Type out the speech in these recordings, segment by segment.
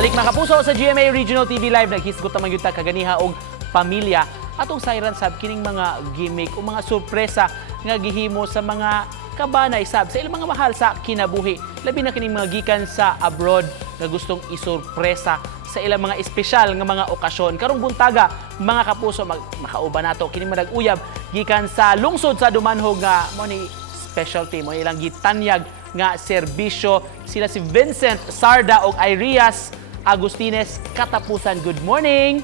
Balik mga kapuso sa GMA Regional TV Live. Naghisgot naman yung kaganiha og pamilya atong sayran sab kining mga gimmick o mga sorpresa nga gihimo sa mga kabanay sab sa ilang mga mahal sa kinabuhi. Labi na kining mga gikan sa abroad nga gustong isorpresa sa ilang mga espesyal nga mga okasyon. Karong buntaga, mga kapuso, makauban nato kining manag-uyab gikan sa lungsod sa Dumanhog nga mo ni specialty mo ilang gitanyag nga serbisyo. Sila si Vincent Sarda o Irias Agustines Katapusan. Good morning!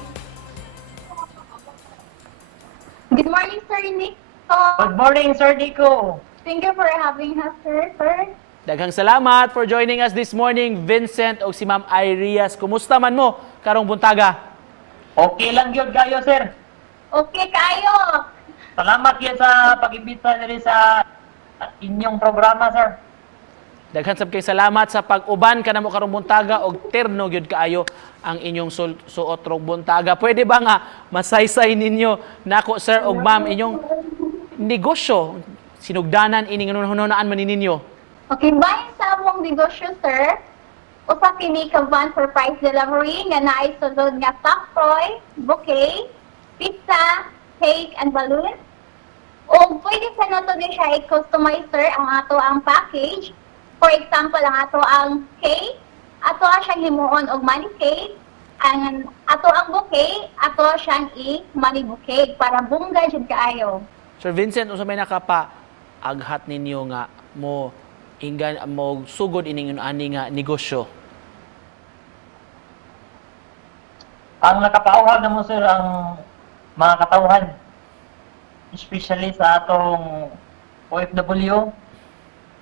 Good morning, Sir Nick. Good morning, Sir Nico. Thank you for having us, sir. Daghang salamat for joining us this morning, Vincent o si Ma'am Irias. Kumusta man mo karong buntaga? Okay lang yun kayo, sir. Okay kayo. Salamat yun sa pag-imbita nyo rin sa inyong programa, sir. Daghan sab kay salamat sa pag-uban kanamo karong buntaga og terno gyud kaayo ang inyong suot rog buntaga. Pwede ba nga masaysay ninyo nako sir og ma'am inyong negosyo sinugdanan ining hununaan man ninyo? Okay, bayan sa among negosyo, sir. Usa kini ka van for price delivery nga naay sulod nga soft toy, bouquet, pizza, cake, and balloon. O pwede sa nato din siya i-customize, sir, ang ato ang package. For example, ang ato ang cake, ato siyang himuon og money cake, ang ato ang bouquet, ato siyang i-money bouquet para bungga jud kaayo. Sir Vincent, unsa may nakapa-aghat ninyo nga mo inggan mo sugod ining ani nga negosyo? Ang nakapauhag na mo, sir, ang mga katauhan. Especially sa atong OFW.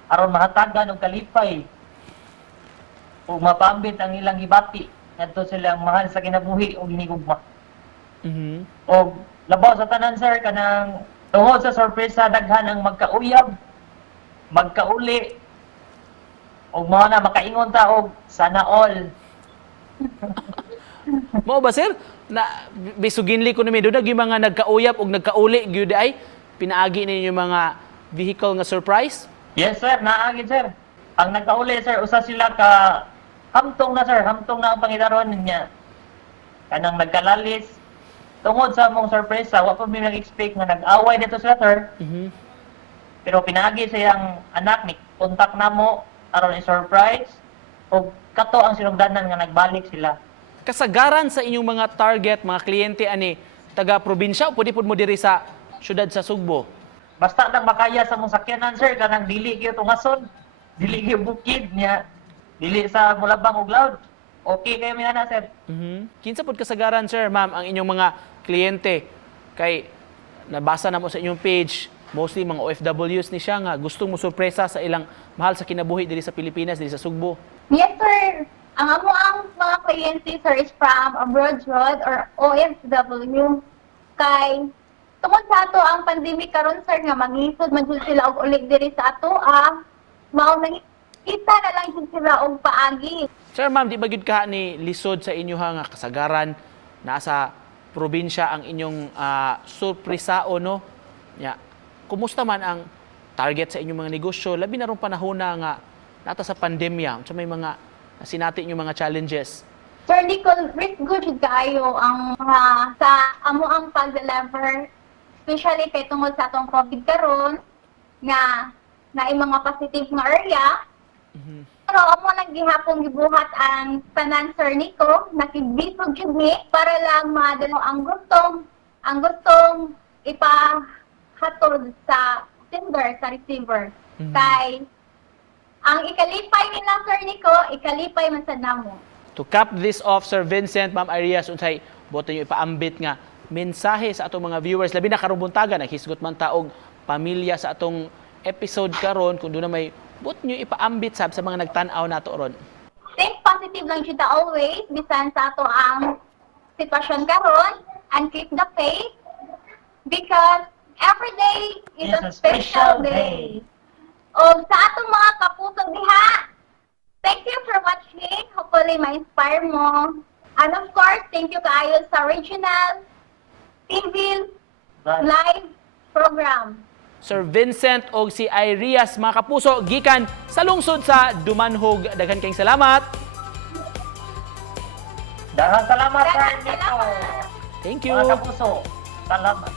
Aron mahatagan og kalipay. Ug mapambit ang ilang gibati. Ngadto silang mahal sa kinabuhi ug hinigugma. Og labaw sa tanan, sir, kanang tungod sa sorpresa daghan ang magkauyab, magkauli, ug mao na makaingon ta og sana all. Mao ba sir? Na bisuginli ko nimi dudag yung mga nagkauyab og nagkauli gyud ay pinaagi ninyo mga vehicle nga surprise? Yes, sir, naagid, sir. Ang nagkauli, sir, usa sila ka hamtong na, sir, hamtong na ang pangidaron niya. Kanang nagkalalis. Tungod sa mong surpresa, wa pa mi nag-expect nga nag-away dito sila, sir. Pero pinagi siyang anak ni kontak na mo aron i-surprise o kato ang sinugdanan nga nagbalik sila. Kasagaran sa inyong mga target, mga kliyente ani taga-probinsya o pwede po mo diri sa syudad sa Sugbo? Basta nang makaya sa mong sakyanan, sir, kanang dili gyud tungason, dili gyud bukid niya, dili sa Mulabang ug Loud. Okay kayo mi ana, sir. Kinsa pod kasagaran sir, ma'am, ang inyong mga kliyente kay nabasa na mo sa inyong page, mostly mga OFWs ni siya nga gustong mo sorpresa sa ilang mahal sa kinabuhi diri sa Pilipinas, diri sa Sugbo. Yes, sir. Ang amo ang mga kliyente, sir, is from abroad or OFW. Kay tungod sa ato ang pandemic karon, sir, nga mangisod man jud sila og uli diri sa ato mao nang kita na lang jud sila og paagi. Sir, ma'am, di ba gyud ka ni lisod sa inyo ha nga kasagaran nasa probinsya ang inyong surpresao no? Ya. Kumusta man ang target sa inyong mga negosyo labi na rong panahon na nga nata sa pandemya, unsa may mga sinati inyong mga challenges? Sir, di ko risk good jud kaayo ang mga sa amo ang pag-deliver, especially kay tungod sa atong COVID karon nga naay mga positive nga area. Pero amo naggihapon gibuhat ang tanan, Sir Nico, nakibisog jud ni para lang madalo ang gustong ipahatod sa sender, sa receiver. Kay ang ikalipay nila, Sir Nico, ikalipay man sa namo. To cap this off, Sir Vincent, Ma'am Arias, unsay boto niyo ipaambit nga mensahe sa atong mga viewers labi na karong buntaga naghisgot man taog pamilya sa atong episode karon kung doon na may but nyo ipaambit sa mga nagtan-aw nato ron. Think positive lang siya always, bisan sa ato ang sitwasyon karon, and keep the faith because every day is a special day. O sa atong mga kapusog diha, thank you for watching. Hopefully ma-inspire mo. And of course, thank you kaayo sa original TV live program. Sir Vincent o si Irias, mga kapuso, gikan sa lungsod sa Dumanhog. Daghan kayong salamat. Daghang salamat sa Daghang inyo. salamat. Thank you. Mga kapuso, salamat.